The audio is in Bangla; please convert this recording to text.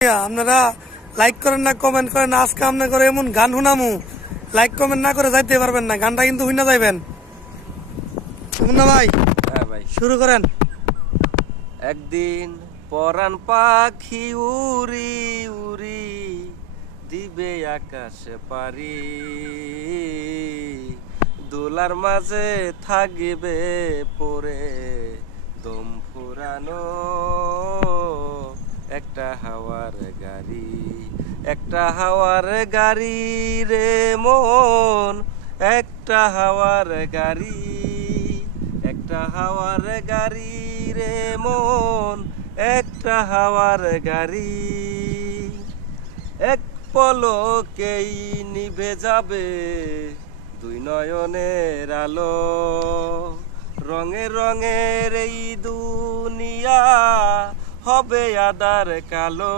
আপনারা লাইক করেন না, কমেন্ট করেন। আজকে আপনি করে এমন গান শুনামু, লাইক কমেন্ট না করে যাইতে পারবেন না। গানটা কিন্তু শুনে যাইবেন না ভাই। হ্যাঁ ভাই, শুরু করেন। একদিন পরাণ পাখি উড়ি উড়ি দিবে আকাশে পারি, দোলার মাঝে থাকিবে পরে দম ফুরানো একটা হাওয়ার গাড়ি, একটা হাওয়ার গাড়ি রে মন, একটা হাওয়ার গাড়ি, একটা হাওয়ার গাড়ি রে মন, একটা হাওয়ার গাড়ি। এক পলকেই নিভে যাবে দুই নয়নের আলো, রঙে রঙের এই দুনিয়া হবে আধার কালো।